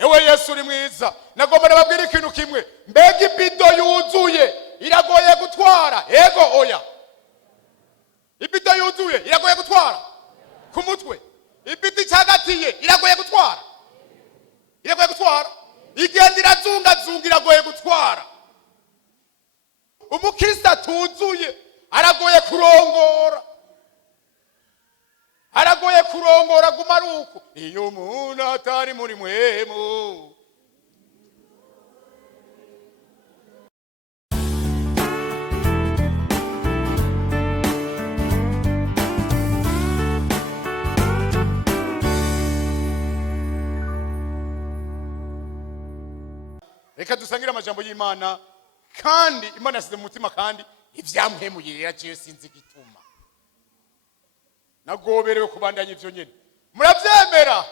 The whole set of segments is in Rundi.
ewe Yesu uri mwiza. Nagomba nababwira ikintu kimwe, mbega ibido yuzuye iragoye gutwara? Ego oya. Ibido yuzuye iragoye gutwara ku mutwe. Ibido cyagatiye iragoye gutwara. Iragoye gutwara. Igenda irazunga iragoye gutwara. Umukristo atuzuye aragoye kurongora. Aragoye kurongora gumaruko. Iyo umuntu atari muri mwemu. Reka dusangire amajambo y'Imana, kandi Imana yasize mu mutima, kandi ivyamwemuye yaciye sinzi gituma. Nagoberewe kubandanya ivyo nyene. Muravyemera?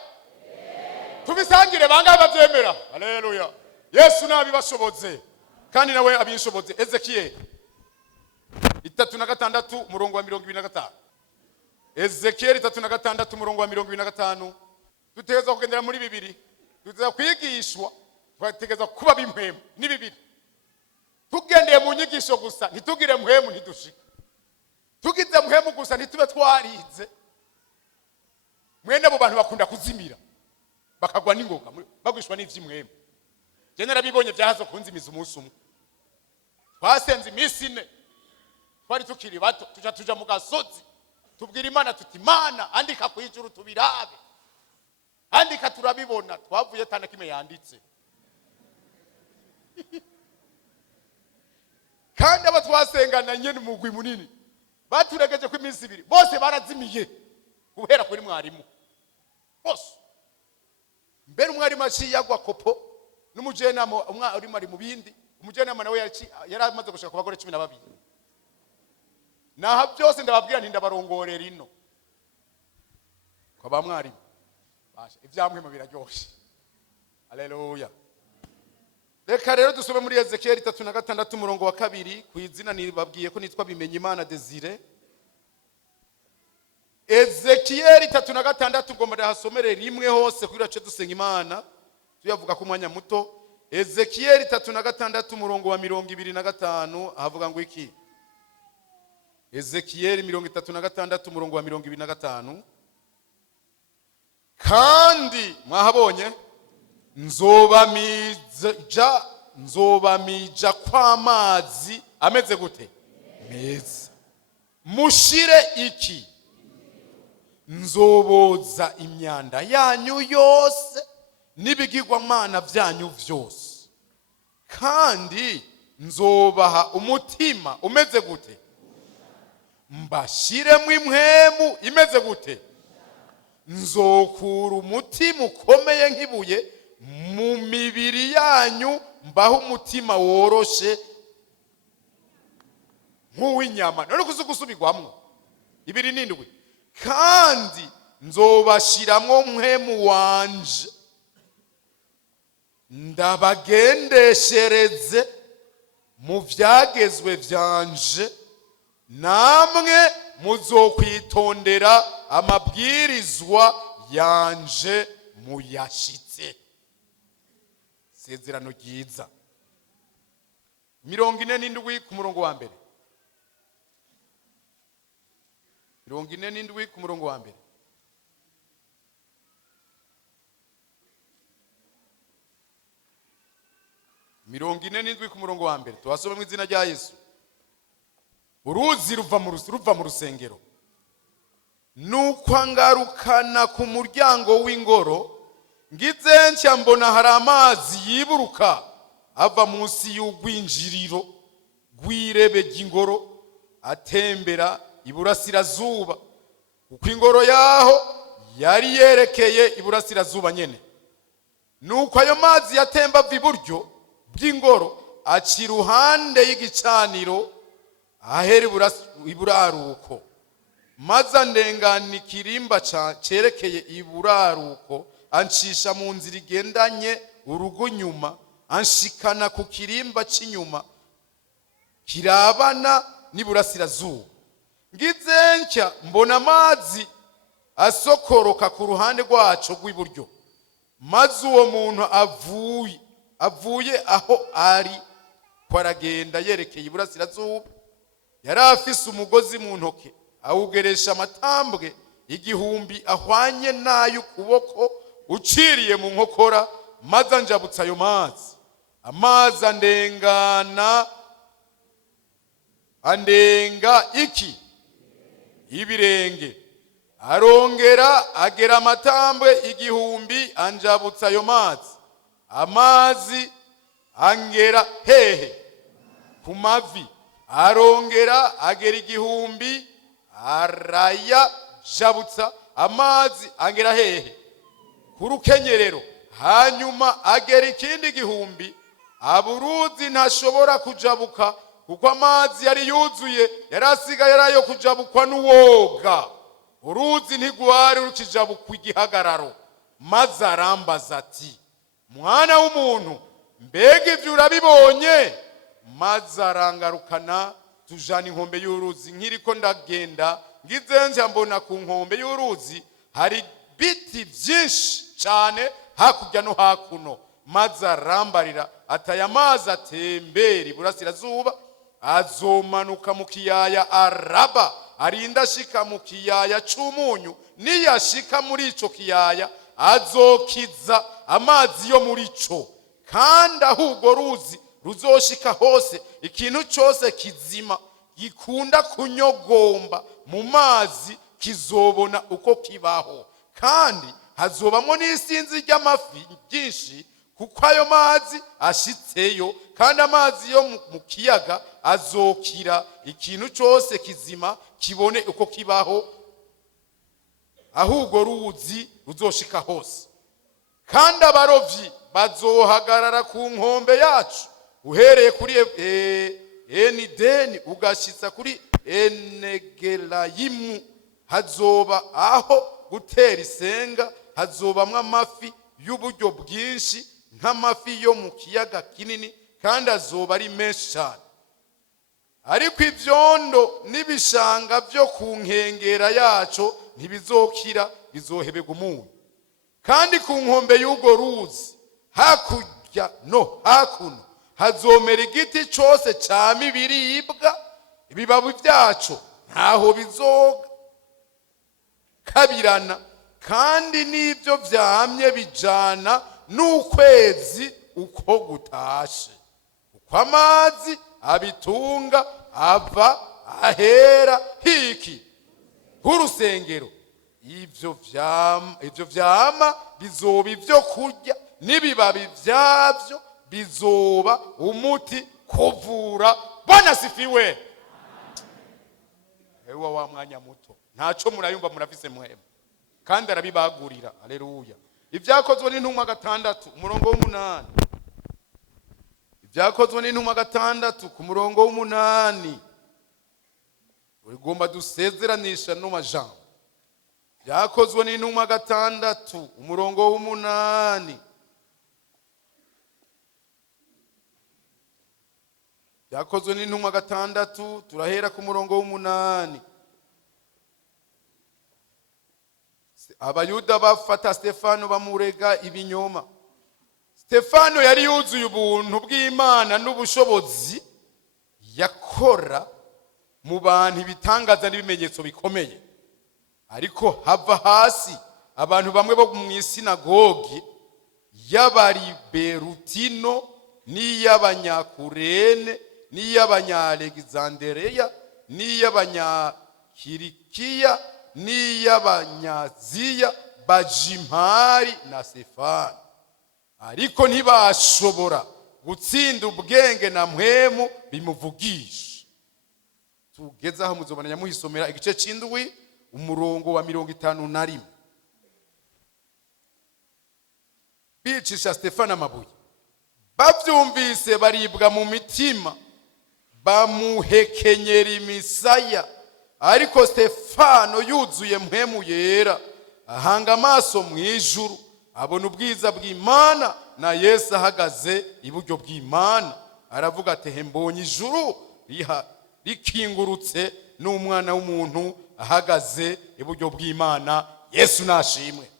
Tubisangire bangahe bavyemera? Haleluya. Yesu nabibashoboze kandi nawe abinshoboze. Ezekiel 3:6 umurongo wa 25. Ezekiel 3:6 umurongo wa 25. Dutegeza kugendera muri bibiri. Dutegeza kwigishwa, twategeza kuba bimpwemu ni bibiri. Tugendeye mu nyigisho gusa ntitugire mpwemu ntidushika. Tugize mpwemu gusa ntitube twarize. Mwene abo bantu bakunda kuzimira bakagwa n'ingoga bagwishwa n'ivy'imwemu. Je narabibonye byahazo kunzimiza umunsi umwe. Twasenze iminsi 4. Twari tukiri bato tuja mu gasozi. Tubwira Imana tuti, Imana andika ku ijuru tubirabe. Andika turabibona. Twavuye tana kimwe yanditse. Kandi aba twasengana nyene umugwi munini baturegeje ku iminsi 2 bose barazimiye guhera kuri mwarimu bose. Mbere umwarimu aciyagwa kopo n'umujenamo umwarimu ari mu bindi. Umujenamo nawe yaramaze gushaka kubagore 12. Naha byose ndababwira nti ndabarongorera ino kwa ba mwarimu basha ivyamwe mu biraryoshe. Haleluya. Reka rero dusome muri Ezekiel 3:6 umurongo wa 2. Ku izina nibabwiye ko nitwa Bimenyimana Desire. Ezekiel 3:6 ngomba ndahasomere rimwe hose kugira cyo dusenga Imana tuyavuga ku mwanya muto. Ezekiel 3:6 umurongo wa 25 ahavuga ngo iki? Ezekiel 3:6 umurongo wa 25. Kandi mwahabonye nzobamija kw'amazi ameze gute? Meza. Mushire iki? Nzoboza imyanda yanyu yose n'ibigirwamana byanyu vyose, kandi nzobaha umutima umeze gute? Mbashiremwe impwemu imeze gute? Nzokura umutima ukomeye nk'ibuye mu mibiri yanyu, mbaho umutima woroshe nk'uw'inyama. None kuzugusubirwamwo 2:7. Kandi nzobashiramwo mpwemu wanje, ndabagendeshereze mu vyagezwe vyanje, namwe muzokwitondera amabwirizwa yanje muyashitse. Sezerano ryiza. 47 ku murongo wa mbere. 47 ku murongo wa mbere. Mirongo ine ku murongo wa mbere. Tuhasome mu izina rya Yesu. Uruzi ruva mu rusengero, nuko ngarukana ku muryango w'ingoro, ngize ntya mbona hari amazi yiburuka ava munsi y'ugwinjiriro rw'irebe ry'ingoro atembera iburasirazuba, kuko ingoro yaho yari yerekeye iburasirazuba nyene. Nuko ayo mazi yatemba ava iburyo bw'ingoro aca iruhande y'igicaniro ahera iburaruko, maze andengana ikirimba cerekeye iburaruko, ancisha mu nzira igendanye urugo nyuma, anshikana ku kirimba c'inyuma kirabana n'iburasirazuba. Ngize ntya mbona amazi asokoroka ku ruhande rwaco rw'iburyo, maze uwo muntu avuye aho ari kwaragenda yerekeye iburasirazuba, yari afise umugozi mu ntoke awugeresha amatambwe 1000 ahwanye n'ay'ukuboko uciriye mu nkokora, maze anjabutsa ayo amazi andenga iki ibirenge, arongera agera amatambwe 1000 anjabutsa ayo amazi angera hehe ku mavi, arongera agera 1000 araya jabutsa amazi angera hehe ku rukenyerero, hanyuma agera ikindi 1000 aburuzi ntashobora kujabuka kuko amazi yari yuzuye, yarasigaye yarayo kujabukwa n'uwoga. Uruzi ntigwari rukijabukwa igihagararo, maze arambaza ati mwana w'umuntu, mbega ivyo urabibonye? Maze arangarukana tujana inkombe y'uruzi. Nkiriko ndagenda ngizenje mbona ku nkombe y'uruzi hari biti vyinshi cane hakurya no hakuno, maze arambarira ataya amazi atembera iburasirazuba azomanuka mu kiyaya Araba, arinda shika mu kiyaya c'umunyu. Niyashika muri ico kiyaya azokiza amazi yo muri co, kandi ahubwo ruzi ruzoshika hose ikintu cyose kizima gikunda kunyogomba mu mazi kizobona uko kibaho, kandi hazobamo n'isinzi ry'amafi byinshi, kuko ayo mazi ashitseyo, kandi amazi yo mu kiyaga azokira ikintu cyose kizima kibone uko kibaho, ahubwo ruzi ruzoshika hose. Kandi abarovyi bazohagarara ku nkombe yacu uhereye kuri Enideni ugashitsa kuri Enegelayimu, hazoba aho gutera isenga, hazobamwe amafi y'uburyo bwinshi nk'amafi yo mu kiyaga kinini, kandi azoba ari menshi cyane. Ariko ivyondo n'ibishanga byo ku nkengera yaco ntibizokira, bizohebega umuntu. Kandi ku nkombe y'ugo ruzi hakurya no hakuno hazomera igiti cyose cyama ibiribwa, ibibabi byaco ntaho bizoga kabirana, kandi n'ibyo vyamye bijana n'ukwezi uko gutashe, uko amazi abitunga ava ahera hiki h'urusengero. Ivyo vyama bizoba ivyo kurya, n'ibibabi vyavyo bizoba umuti kuvura. Bwana sifiwe. Ewa wa mwanya muto ntaco murayumva, murafise mwema, kandi arabibagurira. Haleluya. Ibyakozwe n'intumwa 6 umurongo w'8, ibyakozwe n'intumwa 6 ku murongo w'8, urigomba dusezeranisha no majambo. Ibyakozwe n'intumwa 6 umurongo w'8, ibyakozwe n'intumwa 6 turahera ku murongo w'8. Abayuda bafata Stefano bamurega ibinyoma. Stefano yari yuzuye ubuntu bw'Imana n'ubushobozi, yakora mu bantu ibitangaza n'ibimenyetso bikomeye. Ariko hava hasi abantu bamwe bo mu isinagogi y'Abariberutino n'iy'Abanyakurene n'iy'Abanyalexandreya n'iy'Abanyakirikiya n'iy'Abanyaziya Bajimpari na Stefano, ariko ntibashobora gutsinda ubwenge na mpwemu bimuvugisha. Tugeze aho muzobana nyamuhisomera igice c'indwi umurongo wa 51. Bicisha Stefano amabuye, bavyumvise baribwa mu mitima, bamuhekenyera imisaya. Ariko Stefano yuzuye mpwemu yera, ahanga amaso mu ijuru, abona ubwiza bw'Imana na Yesu ahagaze iburyo bw'Imana. Aravuga ati mbonye ijuru rikingurutse n'umwana w'umuntu ahagaze iburyo bw'Imana. Yesu nashimwe.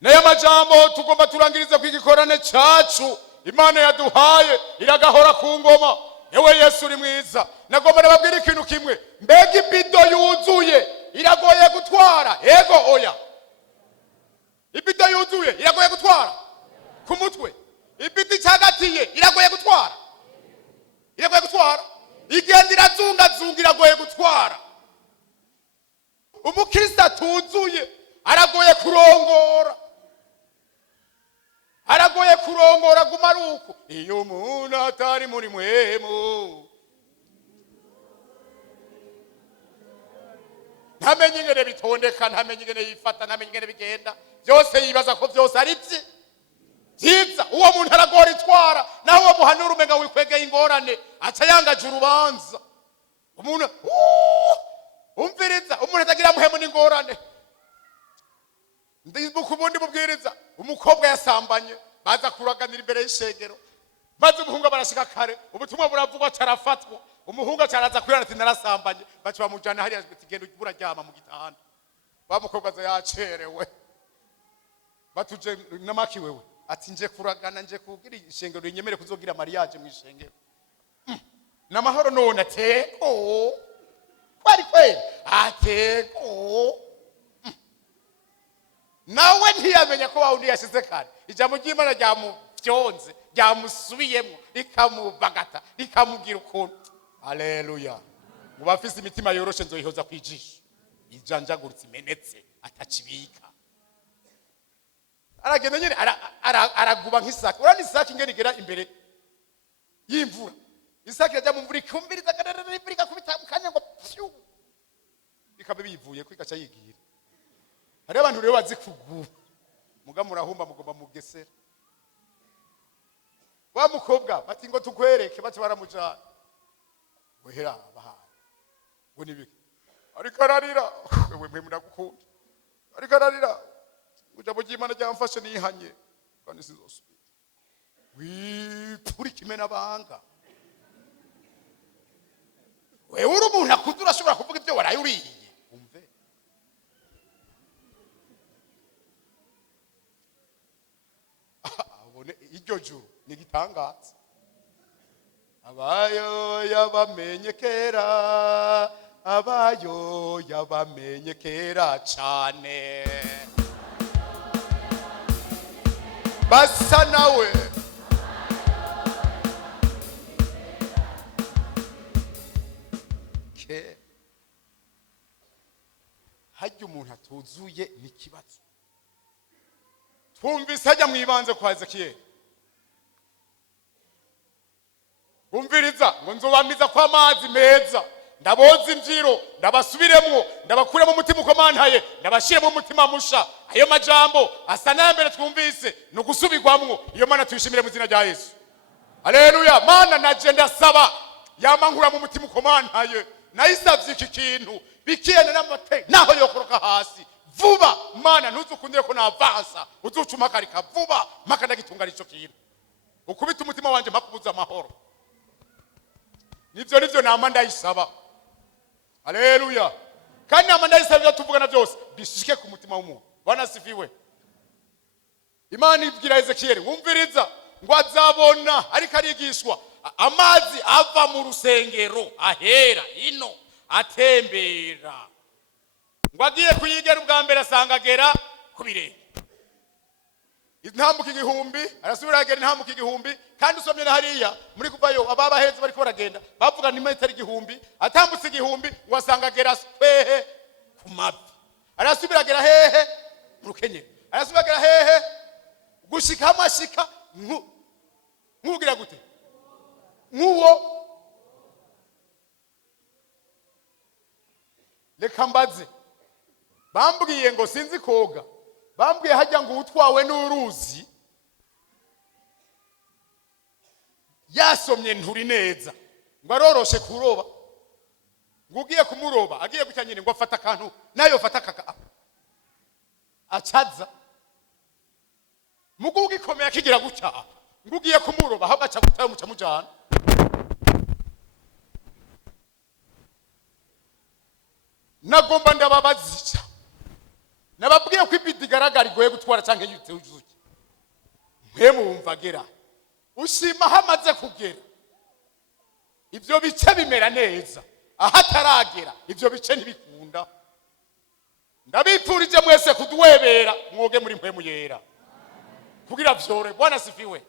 N'aya majambo tugomba turangiriza kwigikorane cyacu Imana yaduhaye iragahora ku ngoma. Ewe Yesu uri mwiza. Nagomba nababwira ikintu kimwe, mbega ibido yuzuye iragoye gutwara? Ego oya. Ibido yuzuye iragoye gutwara ku mutwe. Ibido cyagatiye iragoye gutwara. Iragoye gutwara. Igenda irazunga iragoye gutwara. Umukristo atuzuye aragoye kurongora. Aragoye kurongora gumaruko. Iyo umuntu atari muri mwemu ntamenye ingene bitondeka, ntamenye ingene yifata, ntamenye ingene bigenda, byose yibaza ko byose ari byiza. Uwo muntu aragora itwara, naho uwo muhanura umenga wikwegeye ingorane aca yangaje urubanza. Umuntu umviriza, umuntu atagira muhemu n'ingorane. Ndibuka ubundi mubwiriza, umukobwa yasambanye, baza kuraganira imbere y'ishengero, maze umuhungu barashika kare, ubutumwa buravugwa carafatwa, umuhungu cyaraza kwirana ati narasambanye, baca bamujana hariya tigenda buraryama mu gitanda. Wa mukobwa aza yacerewe, batuje namaki wewe ati nje kuragana, nje kugira ishengero rinyemere kuzogira mariage mu ishengero. Namahoro none ateko kwari ateko. Nawe ntiyamenya ko wawundi yashize kare, ijambo ry'Imana ryamuvyonze, ryamusubiyemo, rikamubagata, rikamugira ukuntu. Haleluya. Mubafise imitima yoroshe nzoyihoza kwijisho, ijanjaguritse imenetse atacibika. Aragenda nyine araguba nk'isaki. Urani isaki ingene igera imbere y'imvura, isaki yajya mu mvura ikumbiriza imvura kubita mukanya ngo pyu, ikabe bivuye ko igaca yigira. Hari abantu rero bazi kuguba, muga murahumba mugomba mugesera. Wa mukobwa bati ngo tukwereke, bati baramujana wehera bahaye ngo nibiki, ariko ararira, wewe mwe ndagukunda, ariko ararira, ujambo ry'Imana ryamfashe nihanye kandi sizosubira. Kuri kimena banga wewe uri umuntu akuze, urashobora kuvuga ibyo waraye uriye. Umve iryo juru ni gitangaza. Abayo yabamenye kera, abayo yabamenye kera cyane, basa nawe ke. Hajya umuntu atuzuye n'ikibazo. Twumvise hajya mwibanze kwa Ezekiel, umviriza ngo nzobamiza kwa amazi meza, ndaboza imvyiro, ndabasubiremwo, ndabakuremo umutima ukomantaye, ndabashiremo umutima musha. Ayo majambo asa nambere twumvise no gusubirwamwo. Iyo Mana tuyishimire mu zina rya Yesu. Haleluya. Mana naje ndasaba yamankura mu mutima ukomantaye, nayisavye iki kintu bikiyene n'amate naho yokoroka hasi vuba. Mana ntuzukundire ko navansa, uzucuma karika vuba maka ndagitungara ico kintu, ukubita umutima wanje makubuza amahoro. Nivyo nama ndayisaba. Haleluya. Kandi nama ndayisaba ibyo tuvugana byose bishike ku mutima w'umuntu. Bwana sifiwe. Imana ibwira Ezekiel, wumviriza ngo azabona ariko arigishwa amazi ava mu rusengero ahera ino atembera. Ngo agiye kuyigera ubwa mbere asanga agera ku birenge, intambuka igihumbi, arasubira agera intambuka igihumbi. Kandi usomye na hariya muri kuvayo ababaheze bariko baragenda bavuga ni metero igihumbi, atambutse igihumbi wasanga agera hehe ku mavi. Arasubira agera hehe mu rukenyero, arasubira agera hehe gushika amashika nk'ugira gute nk'uwo. Reka mbaze, bambwiye ngo sinzi koga, bambwiye hajya ngo utwawe n'uruzi yasomye nturi neza ngo aroroshe kuroba, ngo ugiye kumuroba agiye gutya nyine ngo afata akantu nayo fata kaka acaza mugugi komeye akigira gutya, ngo ugiye kumuroba aho gaca gutayo muca mujana. Nagomba ndababazija nababwiye ko ibidi igaragara igoye gutwara cyangwa yuzuye. Mwe mumva gera ushima hamaze kugera ibyo bice bimera neza, ahataragera ibyo bice ntibikunda. Ndabipfurije mwese kuduwebera mwoge muri mpwemu yera kugira vyore. Bwana sifiwe.